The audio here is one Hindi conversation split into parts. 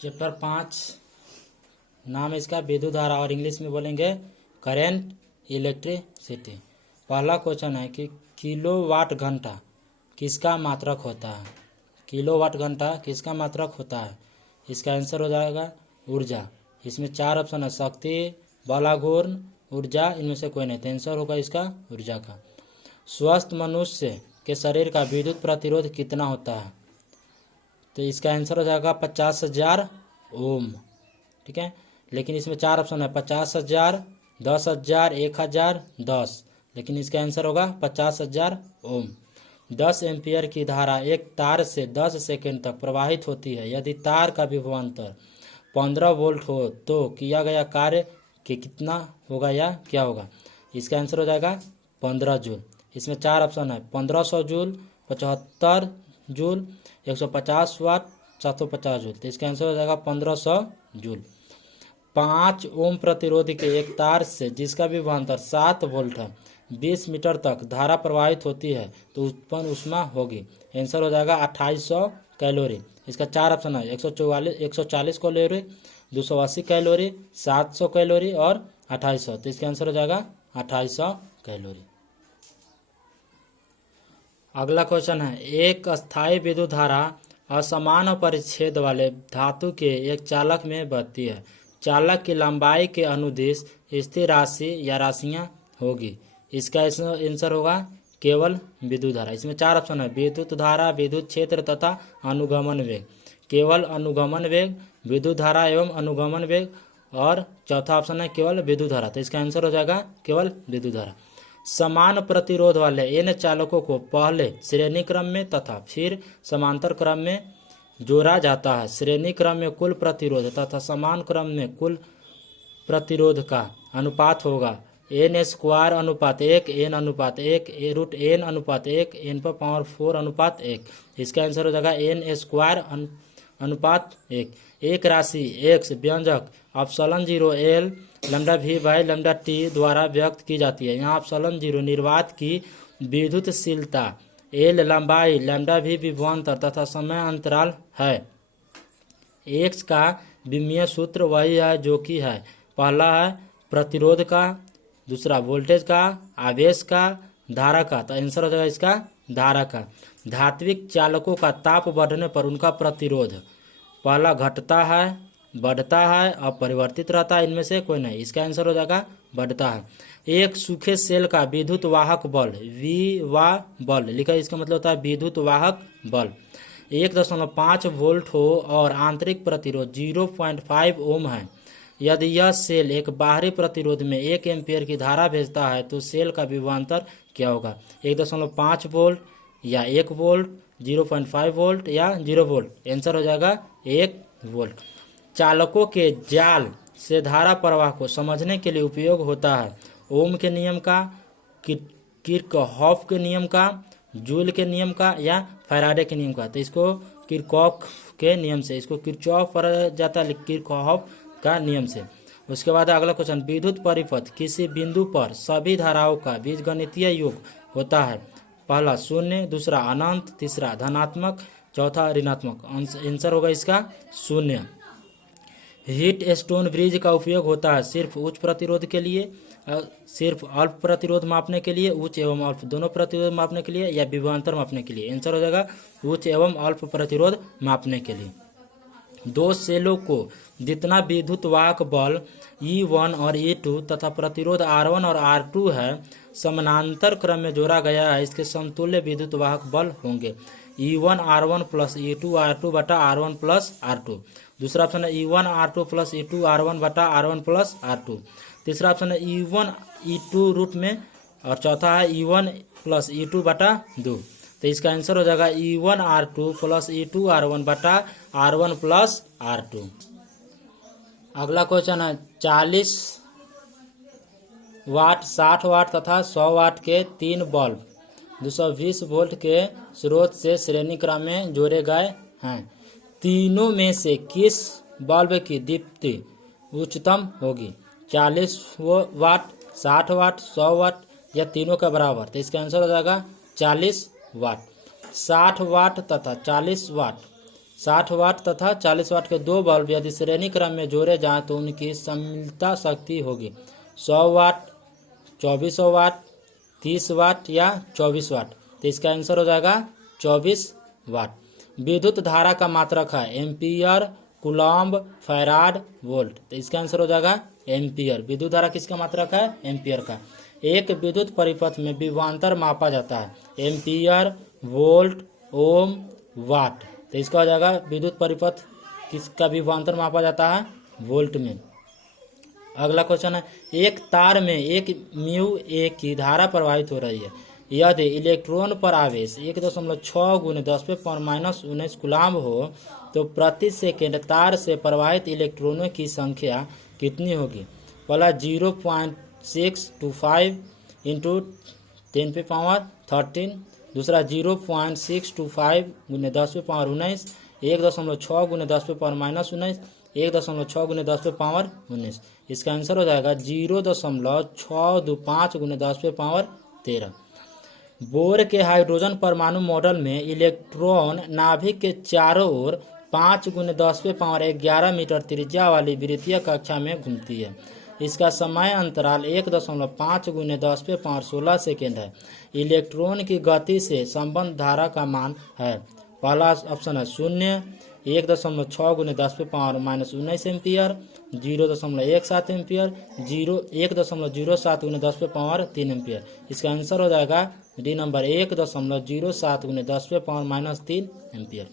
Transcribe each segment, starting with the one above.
चैप्टर 5 नाम इसका विद्युत धारा और इंग्लिश में बोलेंगे करेंट इलेक्ट्रिसिटी। पहला क्वेश्चन है कि किलोवाट घंटा किसका मात्रक होता है। किलोवाट घंटा किसका मात्रक होता है। इसका आंसर हो जाएगा ऊर्जा। इसमें चार ऑप्शन है, शक्ति, बल आघूर्ण, ऊर्जा, इनमें से कोई नहीं, तो आंसर होगा इसका ऊर्जा का। स्वस्थ मनुष्य के शरीर का विद्युत प्रतिरोध कितना होता है, तो इसका आंसर हो जाएगा 50,000 ओम। ठीक है, लेकिन इसमें चार ऑप्शन है, 50,000, 10,000, 1,000, 10, लेकिन इसका आंसर होगा 50,000 ओम। 10 एम्पियर की धारा एक तार से 10 सेकंड तक प्रवाहित होती है। यदि तार का विभवांतर 15 वोल्ट हो तो किया गया कार्य कि कितना होगा या क्या होगा। इसका आंसर हो जाएगा 15 जूल। इसमें चार ऑप्शन है, 1500 जूल, 75 जूल, 150 वाट, 750 जूल, तो इसका आंसर हो जाएगा 1500 जूल। 5 ओम प्रतिरोध के एक तार से जिसका विभवांतर 7 वोल्ट है 20 मीटर तक धारा प्रवाहित होती है तो उत्पन्न ऊष्मा होगी। आंसर हो जाएगा 2800 कैलोरी। इसका चार ऑप्शन है, 140 कैलोरी, 280 कैलोरी, 700 कैलोरी और 2800, तो इसका आंसर हो जाएगा 2800 कैलोरी। अगला क्वेश्चन है, एक अस्थायी विद्युत धारा असमान परिच्छेद वाले धातु के एक चालक में बहती है। चालक की लंबाई के अनुदिश स्थिर राशि या राशियां होगी। इसका आंसर होगा केवल विद्युत धारा। इसमें चार ऑप्शन है, विद्युत धारा, विद्युत क्षेत्र तथा अनुगमन वेग। केवल अनुगमन वेग, विद्युत धारा एवं अनुगमन वेग, और चौथा ऑप्शन है केवल विद्युत धारा, तो इसका आंसर हो जाएगा केवल विद्युत धारा। समान प्रतिरोध वाले इन चालकों को पहले श्रेणी क्रम में तथा फिर समांतर क्रम में जोड़ा जाता है। श्रेणी क्रम में कुल प्रतिरोध तथा समान क्रम में कुल प्रतिरोध का अनुपात होगा n² अनुपात 1, n अनुपात 1, √n अनुपात 1, n पर पावर 4 अनुपात 1। इसका आंसर हो जाएगा n² अनुपात 1। एक राशि x व्यंजक epsilon 0 L lambda V by lambda T द्वारा व्यक्त की जाती है। यहाँ अपसलन 0 निर्वात की विद्युतशीलता, L लंबाई, लैम्डा V विभवांतर तथा समय अंतराल है। x का विमीय सूत्र वही है जो कि है, पहला है प्रतिरोध का, दूसरा वोल्टेज का, आवेश का, धारा का, तो आंसर हो जाएगा इसका धारा का। धात्विक चालकों का ताप बढ़ने पर उनका प्रतिरोध पहला घटता है, बढ़ता है और परिवर्तित रहता है, इनमें से कोई नहीं, इसका आंसर हो जाएगा बढ़ता है। एक सूखे सेल का विद्युत वाहक बल वा बल लिखा है, इसका मतलब होता है विद्युत वाहक बल 1.5 वोल्ट हो और आंतरिक प्रतिरोध 0.5 ओम है। यदि यह सेल एक बाहरी प्रतिरोध में 1 एम्पियर की धारा भेजता है तो सेल का विभवांतर क्या होगा, 1.5 वोल्ट या 1 वोल्ट, 0.5 वोल्ट या 0 वोल्ट। आंसर हो जाएगा 1 वोल्ट। चालकों के जाल से धारा प्रवाह को समझने के लिए उपयोग होता है ओम के नियम का, किरचॉफ के नियम का, जूल के नियम का या फैराडे के नियम का। तो इसको किरचॉफ के नियम से, इसको किरचॉफ पढ़ा जाता है किरचॉफ का नियम से। उसके बाद अगला क्वेश्चन, विद्युत परिपथ किसी बिंदु पर सभी धाराओं का बीजगणितीय योग होता है। पहला 0, दूसरा अनंत, तीसरा धनात्मक, चौथा ऋणात्मक। आंसर होगा इसका 0। हीट स्टोन ब्रिज का उपयोग होता है सिर्फ उच्च प्रतिरोध के लिए, सिर्फ अल्प प्रतिरोध मापने के लिए, उच्च एवं अल्प दोनों प्रतिरोध मापने के लिए या विभवांतर मापने के लिए। आंसर हो जाएगा उच्च एवं अल्प प्रतिरोध मापने के लिए। दो सेलों को जितना विद्युत वाहक बल E1 और E2 तथा प्रतिरोध R1 और R2 है समानांतर क्रम में जोड़ा गया है, इसके समतुल्य विद्युत वाहक बल होंगे E1 R1 plus E2 R2 बटा R1 प्लस R2। दूसरा ऑप्शन है E1 R2 plus E2 R1 बटा R1 प्लस R2। तीसरा ऑप्शन है E1 E2 रूट में, और चौथा है E1 प्लस E2 बटा 2। तो इसका आंसर हो जाएगा E1 R2 plus E2 R1 बटा R1 प्लस R2। अगला क्वेश्चन है, 40 वाट, 60 वाट तथा 100 वाट के 3 बल्ब 220 वोल्ट के स्रोत से श्रेणी क्रम में जोड़े गए हैं। तीनों में से किस बल्ब की दीप्ति उच्चतम होगी, 40 वाट, 60 वाट, 100 वाट या तीनों के बराबर। तो इसका आंसर हो जाएगा 40 वाट। 60 वाट तथा 40 वाट 60 वाट तथा 40 वाट के दो बल्ब यदि श्रेणी क्रम में जोड़े जाएं तो उनकी सम्मिलित शक्ति होगी 100 वाट, 2400 वाट, 30 वाट या 24 वाट। तो इसका आंसर हो जाएगा 24 वाट। विद्युत धारा का मात्रक है एम्पियर, कूलम्ब, फैराड, वोल्ट। तो इसका आंसर हो जाएगा एम्पियर। विद्युत धारा किसका मात्रक है? एम्पियर का। एक विद्युत परिपथ में विभवांतर मापा जाता है एम्पियर, वोल्ट, ओम, वाट। तो इसका हो जाएगा विद्युत परिपथ किसका विभवांतर मापा जाता है? वोल्ट में। अगला क्वेश्चन है एक तार में एक म्यू ए की धारा प्रवाहित हो रही है यदि इलेक्ट्रॉन पर आवेश 1.6 × 10⁻⁻19 कूलम्ब हो तो प्रति सेकेंड तार से प्रवाहित इलेक्ट्रॉनों की संख्या कितनी होगी? पहला 0.625 × 10⁻13, दूसरा 0.625 × 10⁻19, 1.6 × 10⁻⁻19, 1.6 × 10⁻19। इसका आंसर हो जाएगा 0.625 × 10⁻13। बोर के हाइड्रोजन परमाणु मॉडल में इलेक्ट्रॉन नाभिक के चारों ओर 5 × 10⁻11 मीटर त्रिज्या वाली वृत्तीय कक्षा में घूमती है। इसका समय अंतराल 1.5 × 10⁻16 सेकेंड है। इलेक्ट्रॉन की गति से संबंध धारा का मान है। पहला ऑप्शन है 0, 1.6 × 10⁻⁻19 एम्पियर, 0.17 एम्पियर, 1.07 × 10⁻3 एम्पियर। इसका आंसर हो जाएगा डी नंबर 1.07 × 10⁻3 एम्पियर।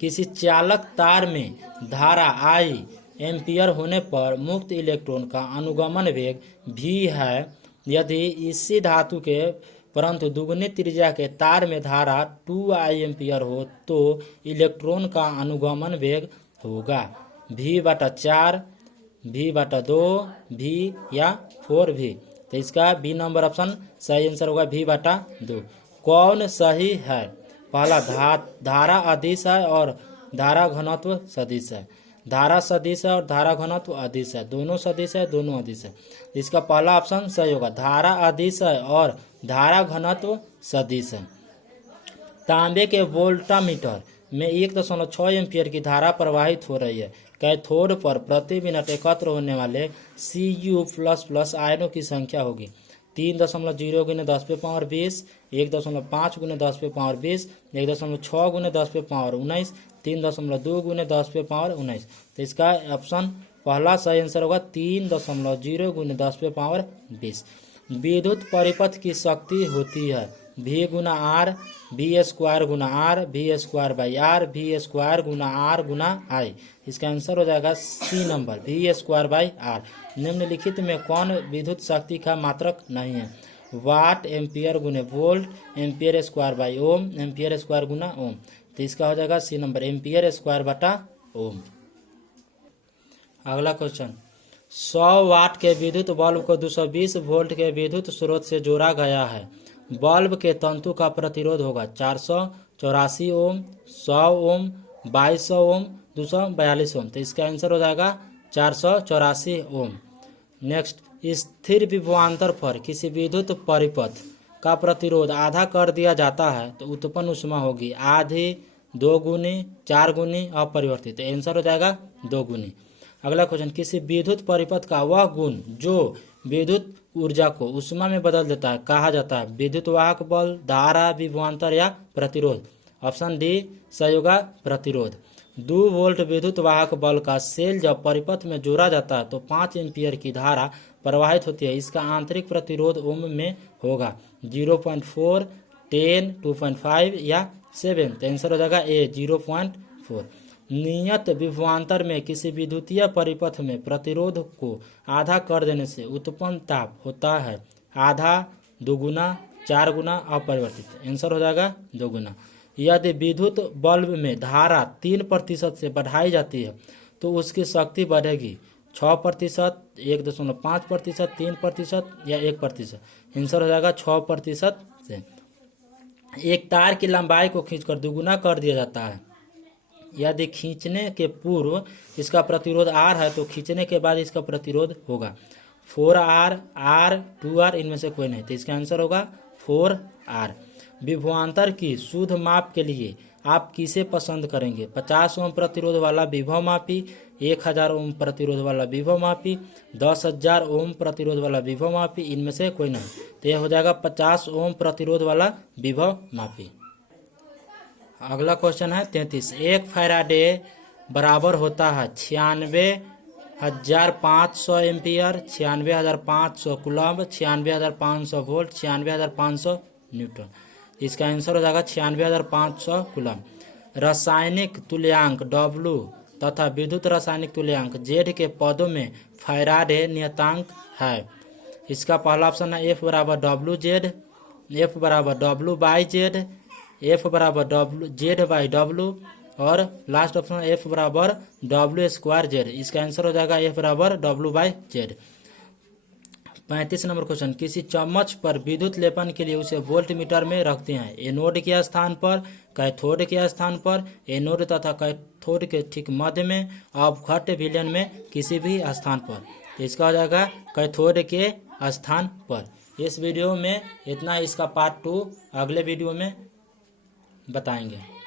किसी चालक तार में धारा I एम्पियर होने पर मुक्त इलेक्ट्रॉन का अनुगमन वेग v है यदि इसी धातु के परंतु दुगुनी त्रिज्या के तार में धारा 2I एम्पियर हो तो इलेक्ट्रॉन का अनुगमन वेग होगा v/4, v/2, v या 4v। तो इसका बी नंबर ऑप्शन सही आंसर होगा v/2। कौन सही है? पहला धारा अदिश है और धारा घनत्व सदिश है। धारा सदिश है और धारा घनत्व अदिश है। दोनों सदिश है, दोनों अदिश है। इसका पहला ऑप्शन सही होगा। धारा अदिश है और धारा घनत्व सदिश है। तांबे के वोल्टामीटर में 1.6 एम्पियर की धारा प्रवाहित हो रही है। कैथोड पर प्रति मिनट एकत्र होने वाले Cu++ आयनों की संख्या होगी 3.0 × 10⁻20, 1.5 × 10⁻20, 1.6 × 10⁻19, 3.2 × 10⁻19। तो इसका ऑप्शन पहला सही आंसर होगा 3.0 × 10⁻20। विद्युत परिपथ की शक्ति होती है V × R, V² × R, V²/R, V² × R × I। इसका आंसर हो जाएगा सी नंबर V²/R। निम्नलिखित में कौन विद्युत शक्ति का मात्रक नहीं है? वाट, एम्पियर × वोल्ट, एम्पियर²/ओम, एम्पियर² × ओम। तो इसका हो जाएगा सी नंबर एम्पियर²/ओम। अगला क्वेश्चन 100 वाट के विद्युत बल्ब को 220 वोल्ट के विद्युत स्रोत से जोड़ा गया है। बल्ब के तंतु का प्रतिरोध होगा 484 ओम, 100 ओम, 2200 ओम, 242 ओम। तो इसका आंसर हो जाएगा 484 ओम। नेक्स्ट, स्थिर विभवांतर पर किसी विद्युत परिपथ का प्रतिरोध आधा कर दिया जाता है तो उत्पन्न ऊष्मा होगी आधी, 2 गुनी, 4 गुनी, अपरिवर्तित। आंसर हो जाएगा 2 गुनी। अगला क्वेश्चन, किसी विद्युत परिपथ का वह गुण जो विद्युत ऊर्जा को ऊष्मा में बदल देता है कहा जाता है? विद्युत वाहक बल, धारा, विभवांतर या प्रतिरोध? ऑप्शन डी सही होगा प्रतिरोध। 2 वोल्ट विद्युत वाहक बल का सेल जब परिपथ में जोड़ा जाता है तो 5 एम्पियर की धारा प्रवाहित होती है। इसका आंतरिक प्रतिरोध ओम में होगा 0.4, 10, 2.5 या 7। तो आंसर हो जाएगा ए 0.4। नियत विभवांतर में किसी विद्युतीय परिपथ में प्रतिरोध को आधा कर देने से उत्पन्न ताप होता है आधा, 2 गुना, 4 गुना, अपरिवर्तित। आंसर हो जाएगा 2 गुना। यदि विद्युत बल्ब में धारा 3% से बढ़ाई जाती है तो उसकी शक्ति बढ़ेगी 6%, 1.5%, 3% या 1%। आंसर हो जाएगा 6% से। एक तार की लंबाई को खींचकर 2 गुना कर दिया जाता है। यदि खींचने के पूर्व इसका प्रतिरोध R है तो खींचने के बाद इसका प्रतिरोध होगा 4R, R, 2R, इनमें से कोई नहीं। तो इसका आंसर होगा 4R। विभवांतर की शुद्ध माप के लिए आप किसे पसंद करेंगे? 50 ओम प्रतिरोध वाला विभव मापी, 1000 ओम प्रतिरोध वाला विभव मापी, 10,000 ओम प्रतिरोध वाला विभव मापी, इनमें से कोई नहीं। तो यह हो जाएगा 50 ओम प्रतिरोध वाला विभव मापी। अगला क्वेश्चन है 33। 1 फैराडे बराबर होता है 96,500 एम्पियर, 96,500 कूलम्ब, 96,500 वोल्ट, 96,500 न्यूटन। इसका आंसर हो जाएगा 96,500 कूलम्ब। रासायनिक तुल्यांक W तथा विद्युत रासायनिक तुल्यांक Z के पदों में फैराडे नियतांक है। इसका पहला ऑप्शन है F बराबर WZ, F बराबर W बाई Z, F बराबर Z बाई W, और लास्ट ऑप्शन F बराबर W स्क्वायर Z। इसका आंसर हो जाएगा F बराबर W by Z। 35 number question. किसी चम्मच पर विद्युत लेपन के लिए उसे वोल्ट मीटर में रखते हैं। एनोड के स्थान पर, कैथोड के स्थान पर, एनोड तथा कैथोड के ठीक मध्य में, अपघट्य विलयन में किसी भी स्थान पर। तो इसका हो जाएगा कैथोड के स्थान पर। इस वीडियो में इतना। इसका पार्ट 2 अगले वीडियो में बताएंगे।